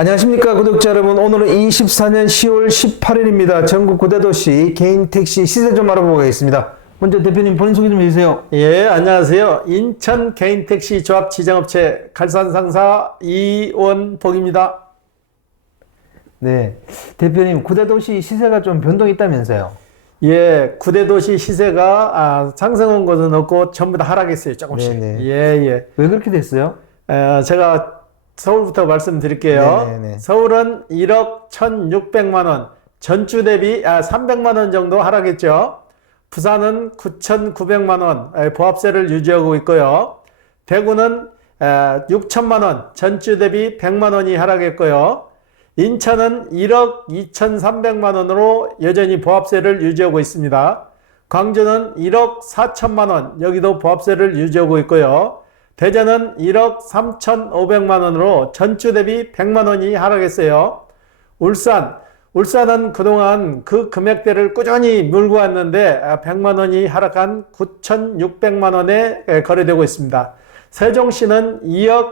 안녕하십니까 구독자 여러분, 오늘은 24년 10월 18일입니다. 전국 9대도시 개인택시 시세 좀 알아보겠습니다. 먼저 대표님 본인 소개 좀 해주세요. 예, 안녕하세요. 인천 개인택시 조합 지정업체 갈산상사 이원복입니다. 네, 대표님 9대도시 시세가 좀 변동이 있다면서요? 예, 9대도시 시세가 상승한 곳은 없고 전부 다 하락했어요. 조금씩. 네네. 예. 왜 그렇게 됐어요? 제가 서울부터 말씀드릴게요. 네네네. 서울은 1억 1,600만 원, 전주 대비 300만 원 정도 하락했죠. 부산은 9,900만 원 보합세를 유지하고 있고요. 대구는 6천만 원, 전주 대비 100만 원이 하락했고요. 인천은 1억 2,300만 원으로 여전히 보합세를 유지하고 있습니다. 광주는 1억 4천만 원, 여기도 보합세를 유지하고 있고요. 대전은 1억 3,500만 원으로 전주 대비 100만 원이 하락했어요. 울산은 그동안 그 금액대를 꾸준히 물고 왔는데 100만 원이 하락한 9,600만 원에 거래되고 있습니다. 세종시는 2억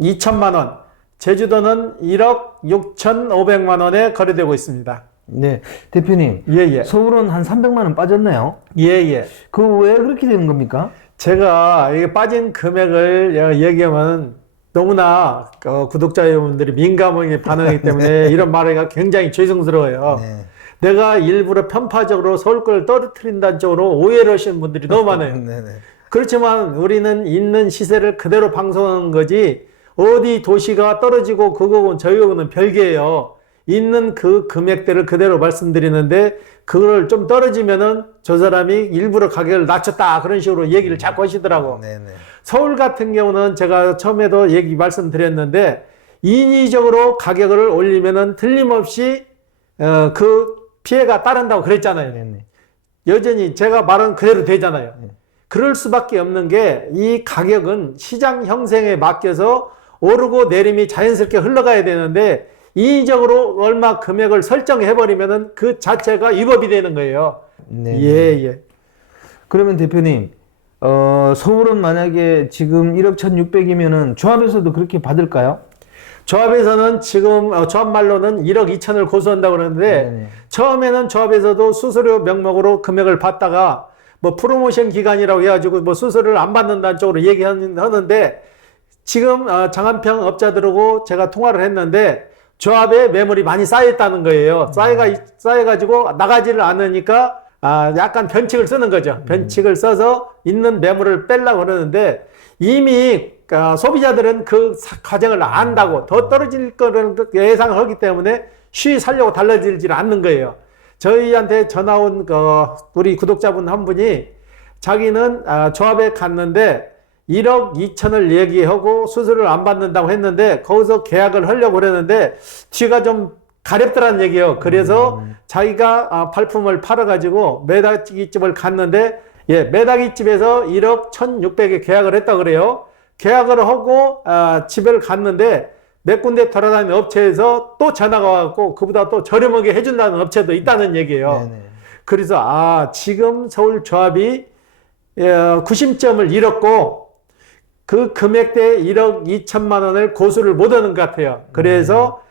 2천만 원, 제주도는 1억 6,500만 원에 거래되고 있습니다. 네, 대표님. 예. 서울은 한 300만 원 빠졌네요. 예. 그 왜 그렇게 되는 겁니까? 제가 이게 빠진 금액을 얘기하면 너무나 구독자 여러분들이 민감하게 반응하기 때문에 이런 말하기가 굉장히 죄송스러워요. 네. 내가 일부러 편파적으로 서울 걸 떨어뜨린다는 쪽으로 오해를 하시는 분들이 너무 많아요. 네네. 그렇지만 우리는 있는 시세를 그대로 방송하는 거지 어디 도시가 떨어지고 그거는 저희하고는 별개예요. 있는 그 금액대를 그대로 말씀드리는데 그걸 좀 떨어지면은 저 사람이 일부러 가격을 낮췄다 그런 식으로 얘기를 자꾸 하시더라고. 네네. 서울 같은 경우는 제가 처음에도 말씀드렸는데 인위적으로 가격을 올리면은 틀림없이 그 피해가 따른다고 그랬잖아요. 네네. 여전히 제가 말은 그대로 되잖아요. 그럴 수밖에 없는 게 이 가격은 시장 형성에 맡겨서 오르고 내림이 자연스럽게 흘러가야 되는데 인위적으로 얼마 금액을 설정해버리면은 그 자체가 위법이 되는 거예요. 네. 예. 그러면 대표님, 서울은 만약에 지금 1억 1,600이면은 조합에서도 그렇게 받을까요? 조합에서는 지금 조합 말로는 1억 2천을 고소한다고 그러는데 네네. 처음에는 조합에서도 수수료 명목으로 금액을 받다가 뭐 프로모션 기간이라고 해가지고 뭐 수수료를 안 받는다는 쪽으로 얘기하는데 지금 장안평 업자들하고 제가 통화를 했는데 조합에 매물이 많이 쌓여있다는 거예요. 쌓여가지고 나가지를 않으니까 약간 변칙을 쓰는 거죠. 변칙을 써서 있는 매물을 빼려고 그러는데 이미 소비자들은 그 과정을 안다고 더 떨어질 거를 예상을 하기 때문에 쉬이 살려고 달라지질 않는 거예요. 저희한테 전화 온 우리 구독자분 한 분이 자기는 조합에 갔는데 1억 2천을 얘기하고 수수료를 안 받는다고 했는데 거기서 계약을 하려고 그랬는데 뒤가 좀 가렵더라는 얘기예요. 그래서 자기가 발품을 팔아가지고 매다기집을 갔는데 매다기집에서 1억 1,600에 계약을 했다고 그래요. 계약을 하고 집을 갔는데 몇 군데 돌아다니는 업체에서 또 전화가 와갖고 그보다 또 저렴하게 해준다는 업체도 있다는 얘기예요. 네네. 그래서 지금 서울조합이 구심점을 잃었고 그 금액대 1억 2천만 원을 고수를 못하는 것 같아요. 그래서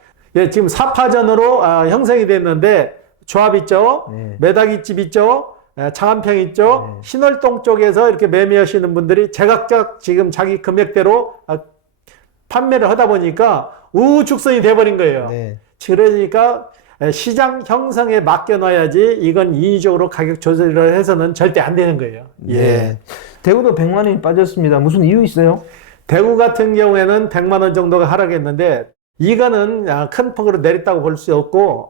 지금 4파전으로 형성이 됐는데 조합 있죠, 네. 매다기집 있죠, 장안평 있죠, 신월동 쪽에서 이렇게 매매하시는 분들이 제각각 지금 자기 금액대로 판매를 하다 보니까 우후죽순이 돼버린 거예요. 네. 그러니까 시장 형성에 맡겨놔야지 이건 인위적으로 가격 조절을 해서는 절대 안 되는 거예요. 네. 대구도 100만 원이 빠졌습니다. 무슨 이유 있어요? 대구 같은 경우에는 100만 원 정도가 하락했는데 이거는 큰 폭으로 내렸다고 볼 수 없고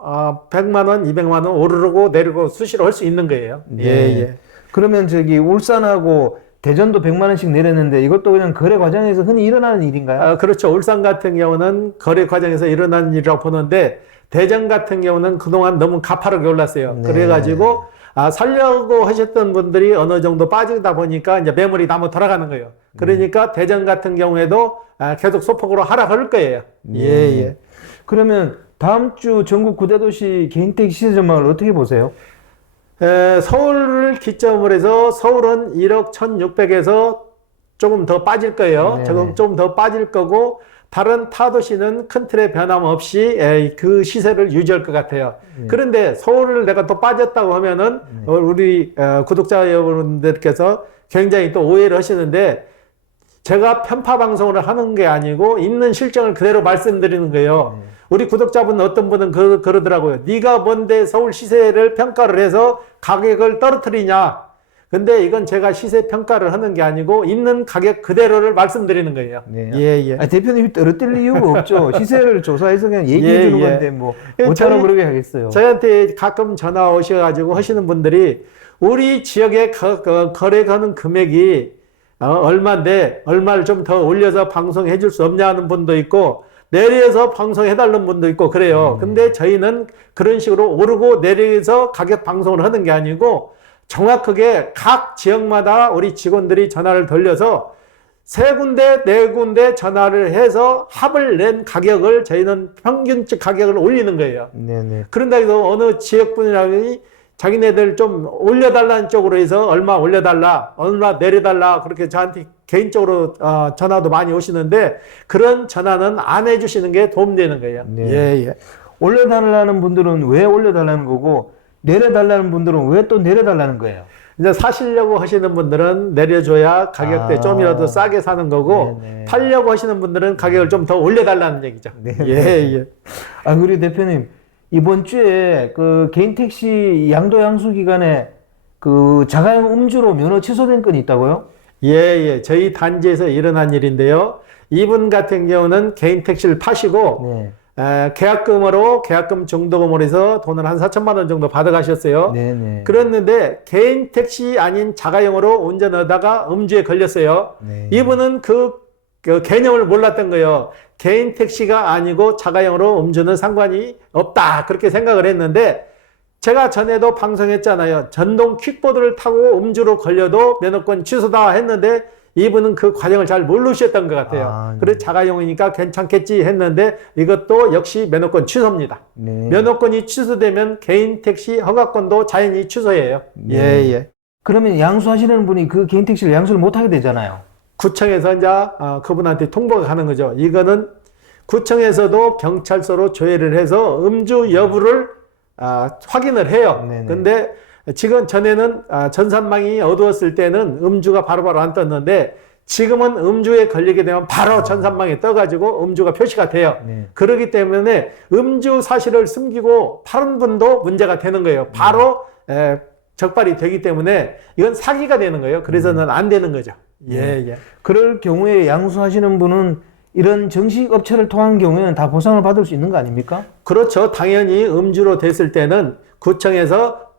100만 원, 200만 원 오르고 내리고 수시로 할 수 있는 거예요. 네. 그러면 울산하고 대전도 100만 원씩 내렸는데 이것도 그냥 거래 과정에서 흔히 일어나는 일인가요? 그렇죠. 울산 같은 경우는 거래 과정에서 일어나는 일이라고 보는데 대전 같은 경우는 그동안 너무 가파르게 올랐어요. 네. 그래가지고 살려고 하셨던 분들이 어느 정도 빠지다 보니까 이제 매물이 너무 돌아가는 거예요. 그러니까 대전 같은 경우에도 계속 소폭으로 하락할 거예요. 예. 그러면 다음 주 전국 9대도시 개인택시 시세 전망을 어떻게 보세요? 서울을 기점으로 해서 서울은 1억 1,600에서 조금 더 빠질 거예요. 네. 조금 더 빠질 거고, 다른 타도시는 큰 틀의 변함없이 그 시세를 유지할 것 같아요. 그런데 서울을 내가 또 빠졌다고 하면은 우리 구독자 여러분들께서 굉장히 또 오해를 하시는데, 제가 편파 방송을 하는 게 아니고 있는 실정을 그대로 말씀드리는 거예요. 우리 구독자분 어떤 분은 그러더라고요. 네가 뭔데 서울 시세를 평가를 해서 가격을 떨어뜨리냐. 근데 이건 제가 시세 평가를 하는 게 아니고 있는 가격 그대로를 말씀드리는 거예요. 네. 예. 아니, 대표님이 떨어뜨릴 이유가 없죠. 시세를 조사해서 그냥 얘기해 주는 예. 건데 뭐 못하라고 그러게 하겠어요. 저한테 가끔 전화 오셔가지고 하시는 분들이 우리 지역에 거래가는 금액이 얼마인데 얼마를 좀 더 올려서 방송해 줄 수 없냐 하는 분도 있고, 내려서 방송해 달라는 분도 있고 그래요. 근데 저희는 그런 식으로 오르고 내려서 가격 방송을 하는 게 아니고, 정확하게 각 지역마다 우리 직원들이 전화를 돌려서 세 군데, 네 군데 전화를 해서 합을 낸 가격을 저희는 평균적 가격을 올리는 거예요. 네네. 그런다 해도 어느 지역분이라니 자기네들 좀 올려달라는 쪽으로 해서 얼마 올려달라, 얼마 내려달라, 그렇게 저한테 개인적으로 전화도 많이 오시는데, 그런 전화는 안 해주시는 게 도움되는 거예요. 네. 예. 올려달라는 분들은 왜 올려달라는 거고, 내려달라는 분들은 왜 또 내려달라는 거예요? 이제 사시려고 하시는 분들은 내려줘야 가격대 좀이라도 싸게 사는 거고, 네네. 팔려고 하시는 분들은 가격을 좀 더 올려달라는 얘기죠. 네네. 예. 아, 그리고 대표님, 이번 주에 그 개인 택시 양도 양수 기간에 그 자가용 음주로 면허 취소된 건이 있다고요? 예. 저희 단지에서 일어난 일인데요. 이분 같은 경우는 개인 택시를 파시고, 네. 계약금 중도금으로 해서 돈을 한 4천만 원 정도 받아가셨어요. 네네. 그랬는데 개인 택시 아닌 자가용으로 운전하다가 음주에 걸렸어요. 네. 이분은 그 개념을 몰랐던 거예요. 개인 택시가 아니고 자가용으로 음주는 상관이 없다, 그렇게 생각을 했는데, 제가 전에도 방송했잖아요. 전동 퀵보드를 타고 음주로 걸려도 면허권 취소다 했는데, 이분은 그 과정을 잘 모르셨던 것 같아요. 네. 그래서 자가용이니까 괜찮겠지 했는데, 이것도 역시 면허권 취소입니다. 네. 면허권이 취소되면 개인 택시 허가권도 자연히 취소해요. 네. 예. 그러면 양수하시는 분이 그 개인 택시를 양수를 못 하게 되잖아요. 구청에서 이제 그분한테 통보가 가는 거죠. 이거는 구청에서도 경찰서로 조회를 해서 음주 여부를 확인을 해요. 네네. 근데 지금 전에는 전산망이 어두웠을 때는 음주가 바로바로 안 떴는데, 지금은 음주에 걸리게 되면 바로 전산망에 떠가지고 음주가 표시가 돼요. 네. 그렇기 때문에 음주 사실을 숨기고 파는 분도 문제가 되는 거예요. 바로 적발이 되기 때문에 이건 사기가 되는 거예요. 그래서는 안 되는 거죠. 예. 그럴 경우에 양수하시는 분은 이런 정식 업체를 통한 경우에는 다 보상을 받을 수 있는 거 아닙니까? 그렇죠. 당연히 음주로 됐을 때는 구청에서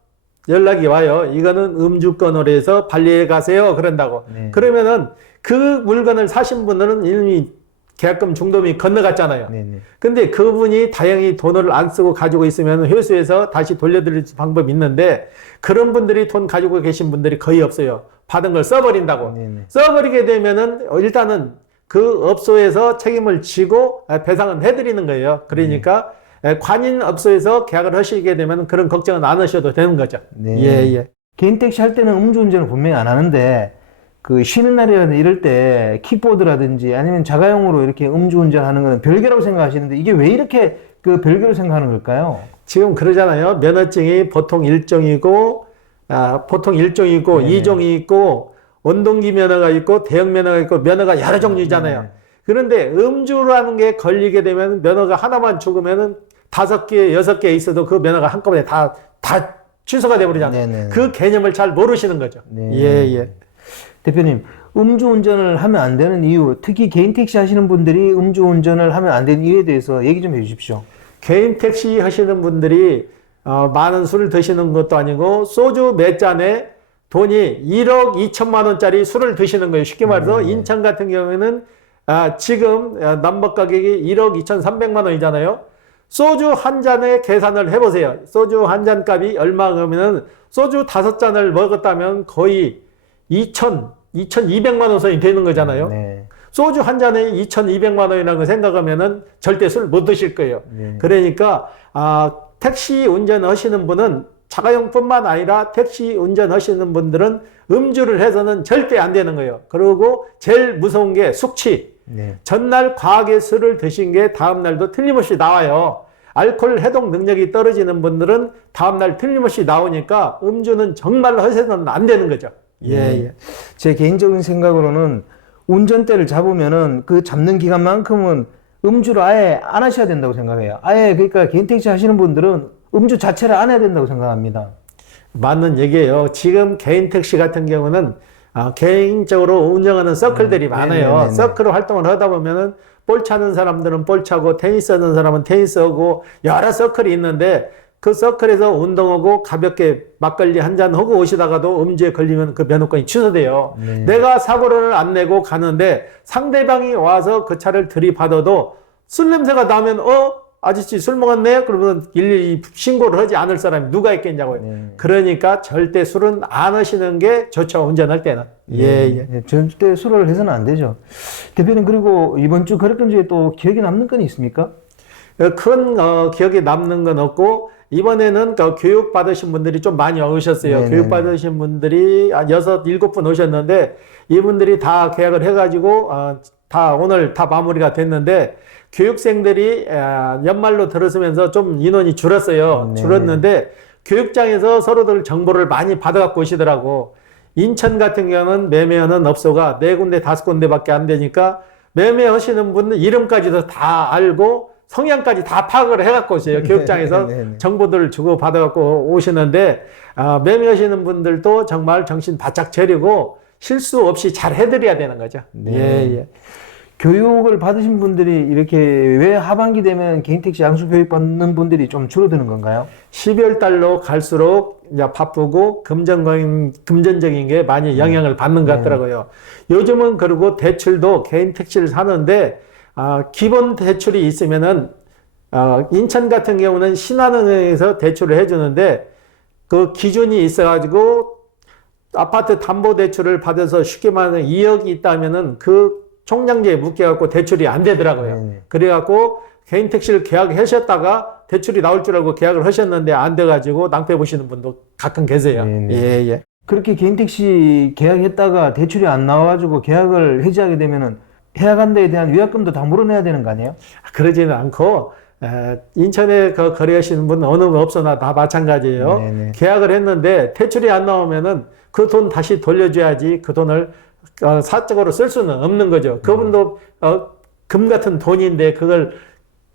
연락이 와요. 이거는 음주권으로 해서 반려해 가세요. 그런다고. 네. 그러면은 그 물건을 사신 분들은 이미 계약금 중도금이 건너갔잖아요. 네네. 근데 그분이 다행히 돈을 안 쓰고 가지고 있으면 회수해서 다시 돌려드릴 방법이 있는데, 그런 분들이 돈 가지고 계신 분들이 거의 없어요. 받은 걸 써버린다고. 네네. 써버리게 되면은 일단은 그 업소에서 책임을 지고 배상은 해드리는 거예요. 그러니까 관인업소에서 계약을 하시게 되면 그런 걱정은 안 하셔도 되는 거죠. 네. 예. 개인 택시 할 때는 음주운전을 분명히 안 하는데, 그 쉬는 날이라든지 이럴 때 킥보드라든지 아니면 자가용으로 이렇게 음주운전하는 건 별개라고 생각하시는데, 이게 왜 이렇게 그 별개로 생각하는 걸까요? 지금 그러잖아요. 면허증이 보통 1종이고, 네네. 2종이 있고, 원동기 면허가 있고, 대형 면허가 있고, 면허가 여러 종류잖아요. 네. 그런데 음주라는 게 걸리게 되면 면허가 하나만 죽으면은 5개, 6개 있어도 그 면허가 한꺼번에 다 취소가 돼버리잖아요. 네네. 그 개념을 잘 모르시는 거죠. 네. 예. 대표님, 음주운전을 하면 안 되는 이유, 특히 개인 택시 하시는 분들이 음주운전을 하면 안 되는 이유에 대해서 얘기 좀 해주십시오. 개인 택시 하시는 분들이 많은 술을 드시는 것도 아니고, 소주 몇 잔에 돈이 1억 2천만 원짜리 술을 드시는 거예요. 쉽게 말해서 인천 같은 경우에는 지금 남북 가격이 1억 2,300만 원이잖아요. 소주 한 잔에 계산을 해보세요. 소주 한 잔 값이 얼마 그러면은, 소주 5잔을 먹었다면 거의 2,200만 원 선이 되는 거잖아요. 네. 소주 한 잔에 2,200만 원이라는 거 생각하면은 절대 술 못 드실 거예요. 네. 그러니까 택시 운전하시는 분은, 자가용뿐만 아니라 택시 운전하시는 분들은 음주를 해서는 절대 안 되는 거예요. 그리고 제일 무서운 게 숙취. 네. 전날 과하게 술을 드신 게 다음날도 틀림없이 나와요. 알코올 해독 능력이 떨어지는 분들은 다음날 틀림없이 나오니까 음주는 정말 해서는 안 되는 거죠. 예. 제 개인적인 생각으로는 운전대를 잡으면은 그 잡는 기간만큼은 음주를 아예 안 하셔야 된다고 생각해요. 아예 그러니까 개인택시 하시는 분들은 음주 자체를 안 해야 된다고 생각합니다. 맞는 얘기예요. 지금 개인 택시 같은 경우는 개인적으로 운영하는 서클들이 많아요. 네네네네. 서클로 활동을 하다 보면은 볼 차는 사람들은 볼 차고 테니스 하는 사람은 테니스 하고 여러 서클이 있는데 그 서클에서 운동하고 가볍게 막걸리 한 잔 하고 오시다가도 음주에 걸리면 그 면허권이 취소돼요. 네. 내가 사고를 안 내고 가는데 상대방이 와서 그 차를 들이받아도 술 냄새가 나면 아저씨 술 먹었네? 그러면 일일이 신고를 하지 않을 사람이 누가 있겠냐고요. 네. 그러니까 절대 술은 안 하시는 게 좋죠. 운전할 때는. 예. 절대 술을 해서는 안 되죠. 대표님, 그리고 이번 주 거래건 중에 또 기억에 남는 건이 있습니까? 큰 기억에 남는 건 없고 이번에는 교육 받으신 분들이 좀 많이 오셨어요. 네네네. 교육 받으신 분들이 6, 7분 오셨는데 이분들이 다 계약을 해가지고 다 오늘 다 마무리가 됐는데 교육생들이 연말로 들어서면서 좀 인원이 줄었어요. 네. 줄었는데 교육장에서 서로들 정보를 많이 받아갖고 오시더라고. 인천 같은 경우는 매매하는 업소가 4군데, 5군데밖에 안 되니까 매매하시는 분은 이름까지도 다 알고 성향까지 다 파악을 해갖고 오세요. 교육장에서 정보들을 주고 받아갖고 오시는데 매매하시는 분들도 정말 정신 바짝 차리고 실수 없이 잘 해드려야 되는 거죠. 네. 예. 교육을 받으신 분들이 이렇게 왜 하반기 되면 개인택시 양수 교육 받는 분들이 좀 줄어드는 건가요? 12월 달로 갈수록 이제 바쁘고 금전적인 게 많이 영향을 받는 것 같더라고요. 요즘은 그리고 대출도 개인 택시를 사는데 기본 대출이 있으면은 인천 같은 경우는 신한은행에서 대출을 해주는데 그 기준이 있어가지고 아파트 담보 대출을 받아서 쉽게 말하면 2억이 있다면은 그 총량제에 묶여갖고 대출이 안 되더라고요. 그래갖고 개인 택시를 계약하셨다가 대출이 나올 줄 알고 계약을 하셨는데 안 돼가지고 낭패 보시는 분도 가끔 계세요. 예. 그렇게 개인택시 계약했다가 대출이 안 나와가지고 계약을 해지하게 되면은 해약한 데에 대한 위약금도 다 물어내야 되는 거 아니에요? 그러지는 않고 인천에 거래하시는 분은 어느 업소나 다 마찬가지예요. 네네. 계약을 했는데 대출이 안 나오면은 그 돈 다시 돌려줘야지 그 돈을 사적으로 쓸 수는 없는 거죠. 그분도 금 같은 돈인데 그걸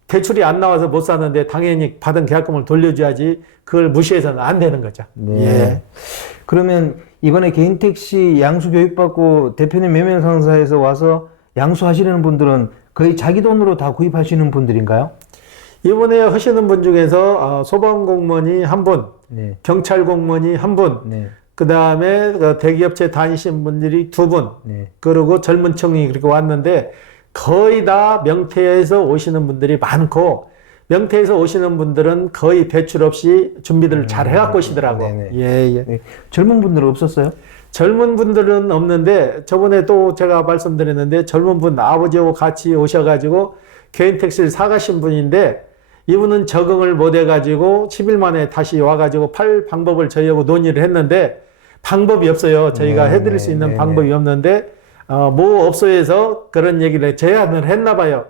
대출이 안 나와서 못 사는데 당연히 받은 계약금을 돌려줘야지 그걸 무시해서는 안 되는 거죠. 네. 예. 그러면 이번에 개인택시 양수 교육받고 대표님 매매상사에서 와서 양수하시려는 분들은 거의 자기 돈으로 다 구입하시는 분들인가요? 이번에 하시는 분 중에서 소방공무원이 한 분, 네. 경찰 공무원이 한 분, 네. 그 다음에 대기업체 다니신 분들이 2분, 네. 그리고 젊은 층이 그렇게 왔는데 거의 다 명태에서 오시는 분들이 많고 명태에서 오시는 분들은 거의 대출 없이 준비를 잘 해갖고 오시더라고. 예. 네. 젊은 분들은 없었어요? 젊은 분들은 없는데 저번에 또 제가 말씀드렸는데 젊은 분 아버지하고 같이 오셔가지고 개인 택시를 사가신 분인데 이분은 적응을 못 해가지고 10일 만에 다시 와가지고 팔 방법을 저희하고 논의를 했는데 방법이 없어요. 저희가 해드릴 수 있는 방법이 없는데 모 업소에서 그런 얘기를 제안을 했나 봐요.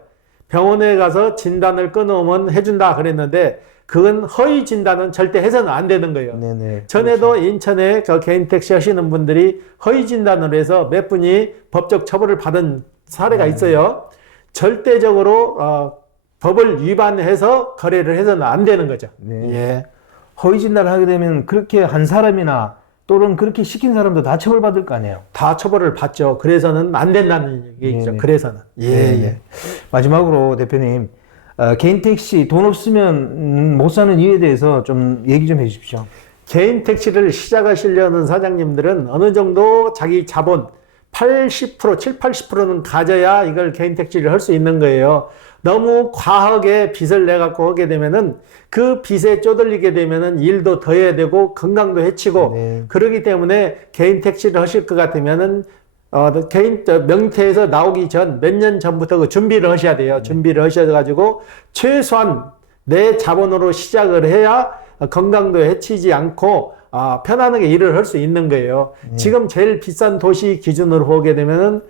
병원에 가서 진단을 끊어오면 해준다 그랬는데 그건 허위 진단은 절대 해서는 안 되는 거예요. 네네. 전에도 인천에 그 개인 택시 하시는 분들이 허위 진단을 해서 몇 분이 법적 처벌을 받은 사례가 있어요. 절대적으로 법을 위반해서 거래를 해서는 안 되는 거죠. 네. 예. 허위 진단을 하게 되면 그렇게 한 사람이나 또는 그렇게 시킨 사람도 다 처벌받을 거 아니에요? 다 처벌을 받죠. 그래서는 안 된다는 얘기죠. 네네. 그래서는. 예. 마지막으로 대표님, 개인 택시 돈 없으면 못 사는 이유에 대해서 좀 얘기 좀 해주십시오. 개인 택시를 시작하시려는 사장님들은 어느 정도 자기 자본 80%, 7, 80%는 가져야 이걸 개인 택시를 할 수 있는 거예요. 너무 과하게 빚을 내갖고 하게 되면은 그 빚에 쪼들리게 되면은 일도 더 해야 되고 건강도 해치고 그러기 때문에 개인 택시를 하실 것 같으면은 개인 명태에서 나오기 전 몇 년 전부터 그 준비를 하셔야 돼요. 준비를 하셔가지고 최소한 내 자본으로 시작을 해야 건강도 해치지 않고 편안하게 일을 할 수 있는 거예요. 지금 제일 비싼 도시 기준으로 보게 되면은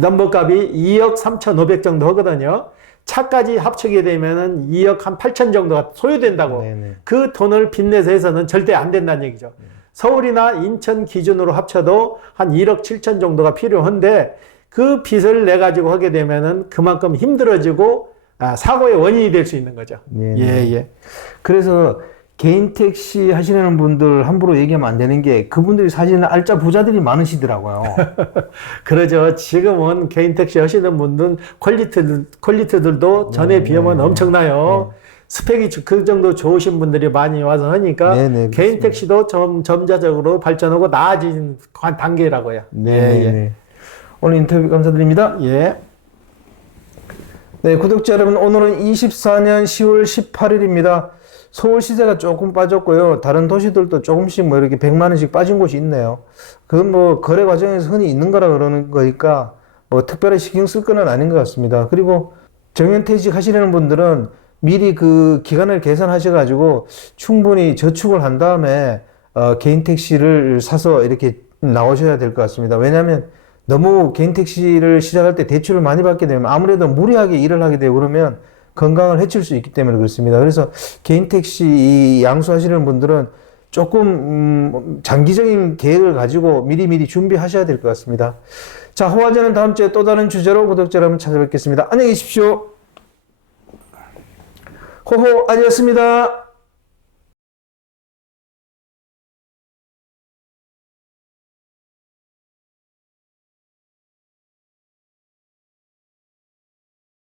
넘버값이 2억 3,500 정도 하거든요. 차까지 합치게 되면은 2억 한 8천 정도가 소요된다고. 네네. 그 돈을 빚내서 해서는 절대 안 된다는 얘기죠. 서울이나 인천 기준으로 합쳐도 한 1억 7천 정도가 필요한데 그 빚을 내 가지고 하게 되면은 그만큼 힘들어지고 사고의 원인이 될 수 있는 거죠. 네. 예. 그래서 개인 택시 하시는 분들 함부로 얘기하면 안 되는 게 그분들이 사실은 알짜 부자들이 많으시더라고요. 그러죠. 지금은 개인 택시 하시는 분들 퀄리티들도 전에 비하면 엄청나요. 스펙이 그 정도 좋으신 분들이 많이 와서 하니까 네네, 개인 택시도 점차적으로 발전하고 나아진 단계라고요. 네. 오늘 인터뷰 감사드립니다. 예. 네, 구독자 여러분, 오늘은 24년 10월 18일입니다. 서울 시세가 조금 빠졌고요. 다른 도시들도 조금씩 뭐 이렇게 100만 원씩 빠진 곳이 있네요. 그건 뭐 거래 과정에서 흔히 있는 거라 그러는 거니까 뭐 특별히 신경 쓸 건 아닌 것 같습니다. 그리고 정년퇴직 하시려는 분들은 미리 그 기간을 계산하셔가지고 충분히 저축을 한 다음에 개인 택시를 사서 이렇게 나오셔야 될 것 같습니다. 왜냐하면 너무 개인 택시를 시작할 때 대출을 많이 받게 되면 아무래도 무리하게 일을 하게 되고 그러면 건강을 해칠 수 있기 때문에 그렇습니다. 그래서 개인 택시 양수하시는 분들은 조금 장기적인 계획을 가지고 미리미리 준비하셔야 될 것 같습니다. 자, 호화제는 다음 주에 또 다른 주제로 구독자 여러분 찾아뵙겠습니다. 안녕히 계십시오. 호호 아니었습니다.